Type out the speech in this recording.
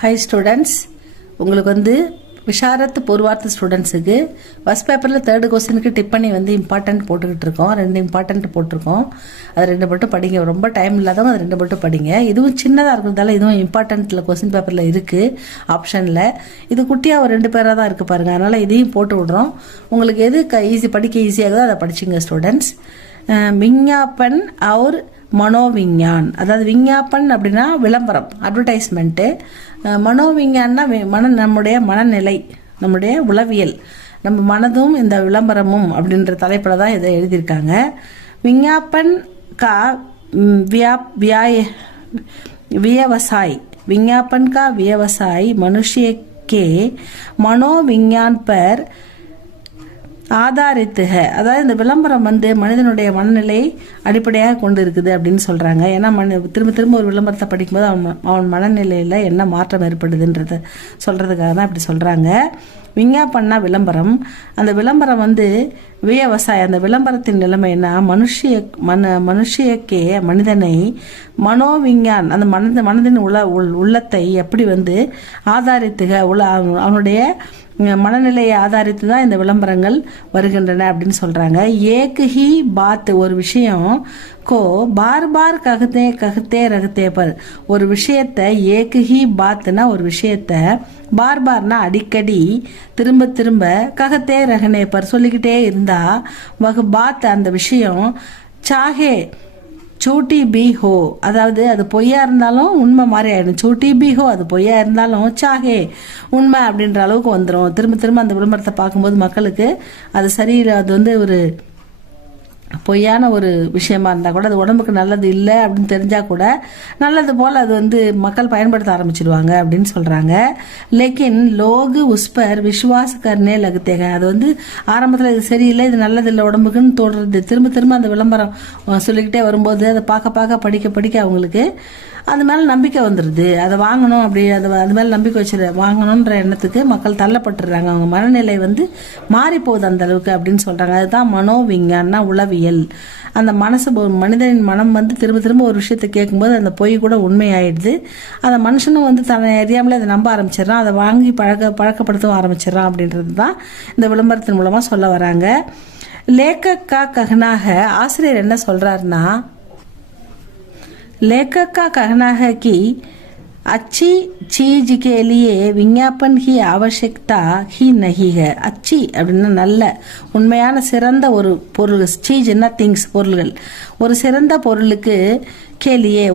Hi students, உங்களுக்கு விஷாரத் பூர்வார்த்த ஸ்டூடெண்ட்ஸுக்கு first பேப்பரில் 3rd கொஸ்டினுக்கு டிப்பனி இம்பார்ட்டன்ட் போட்டுக்கிட்டு இருக்கோம். 2 இம்பார்ட்டன்ட் போட்டிருக்கோம். அது 2 மட்டும் படிங்க. ரொம்ப டைம் இல்லாதவங்க அது 2 மட்டும் படிங்க. இதுவும் சின்னதாக இருக்கிறதால இதுவும் இம்பார்ட்டன்ட்டில் கொஸ்டின் பேப்பரில் இருக்குது ஆப்ஷனில். இது குட்டியாக ஒரு 2 பேராக தான் இருக்குது பாருங்கள். அதனால் இதையும் போட்டு விடுறோம். உங்களுக்கு எது படிக்க ஈஸியாகுதோ அதை படிச்சுங்க ஸ்டூடெண்ட்ஸ். விஞ்ஞாபன் அவர் மனோவிஞ்ஞான், அதாவது விஞ்ஞாபன் அப்படின்னா விளம்பரம், அட்வர்டைஸ்மெண்ட்டு. மனோவிஞ்ஞான்னா நம்முடைய மனநிலை, நம்முடைய உளவியல், நம்ம மனதும் இந்த விளம்பரமும் அப்படின்ற தலைப்பில் தான் இதை எழுதியிருக்காங்க. விஞ்ஞாபன் கா व्यवसाय, विज्ञापन का व्यवसाय मनुष्य के मनोविज्ञान पर ஆதாரித்து அதாவது இந்த விளம்பரம் மனிதனுடைய மனநிலை அடிப்படையாக கொண்டு இருக்குது அப்படின்னு சொல்றாங்க. ஏன்னா திரும்ப திரும்ப ஒரு விளம்பரத்தை படிக்கும்போது அவன் மனநிலையில என்ன மாற்றம் ஏற்படுதுன்றத சொல்றதுக்காக தான் இப்படி சொல்றாங்க. விஞ்ஞாபன்னா விளம்பரம். அந்த விளம்பரம் விவசாயம். அந்த விளம்பரத்தின் நிலைமை என்ன, மனுஷியக்கே மனிதனை மனோவிஞ்ஞான், அந்த மனதின் உள்ளத்தை எப்படி ஆதாரித்துக அவனுடைய மனநிலையை ஆதாரித்து தான் இந்த விளம்பரங்கள் வருகின்றன அப்படின்னு சொல்றாங்க. ஏக் ஹி பாத், ஒரு விஷயம் கோ பார் பார் ககத்தே ரகத்தே பர், ஒரு விஷயத்தை ஏக் ஹி பாத்னா ஒரு விஷயத்தை பார் பார்னா அடிக்கடி திரும்ப திரும்ப ககத்தே ரகனே பர் சொல்லிக்கிட்டே இருந்தா வகு பாத் அந்த விஷயம் சாகே சூட்டி பி ஹோ, அதாவது அது பொய்யா இருந்தாலும் உண்மை மாதிரி ஆயிடும். சூட்டி பி ஹோ, அது பொய்யா இருந்தாலும் சாகே உண்மை அப்படின்ற அளவுக்கு வந்துடும். திரும்ப திரும்ப அந்த விளம்பரத்தை பார்க்கும்போது மக்களுக்கு அது சரியில்லை, அது ஒரு பொய்யான ஒரு விஷயமா இருந்தா கூட அது உடம்புக்கு நல்லது இல்லை அப்படின்னு தெரிஞ்சா கூட நல்லது போல அது மக்கள் பயன்படுத்த ஆரம்பிச்சிடுவாங்க அப்படின்னு சொல்றாங்க. லேக்கின் லோகு உஸ்பர் விஸ்வாஸ் கர்னே லகுத்தேங்க, அது ஆரம்பத்தில் இது சரியில்லை, இது நல்லது இல்லை உடம்புக்குன்னு தோன்றது. திரும்ப திரும்ப அந்த விளம்பரம் சொல்லிக்கிட்டே வரும்போது அதை பார்க்க பார்க்க படிக்க படிக்க அவங்களுக்கு அது மேலே நம்பிக்கை வந்துடுது. அதை வாங்கணும், அப்படி அது மேலே நம்பிக்கை வச்சு வாங்கணுன்ற எண்ணத்துக்கு மக்கள் தள்ளப்பட்டுறாங்க. அவங்க மனநிலை மாறி போகுது அந்த அளவுக்கு அப்படின்னு சொல்றாங்க. அதுதான் மனோவிஞ்ஞான்னா உளவியல். அந்த மனசு, மனிதனின் மனம் திரும்ப திரும்ப ஒரு விஷயத்தை கேட்கும்போது அந்த பொய் கூட உண்மையாயிடுது. அந்த மனுஷனும் தன்னை அறியாமலே அதை நம்ப ஆரம்பிச்சிடறான், அதை வாங்கி பழக்கப்படுத்தவும் ஆரம்பிச்சிடறான் அப்படின்றது தான் இந்த விளம்பரத்தின் மூலமா சொல்ல வராங்க. லேக்கக்கா ககனாக ஆசிரியர் என்ன சொல்றாருன்னா, लेखक का कहना है कि अच्छी चीज के लिए विज्ञापन की आवश्यकता ही नहीं है. अच्छी அப்படின்னா நல்ல, உண்மையான சிறந்த ஒரு பொருள், சீஜ்னா திங்ஸ், பொருள்கள், ஒரு சிறந்த பொருளுக்கு கேலியே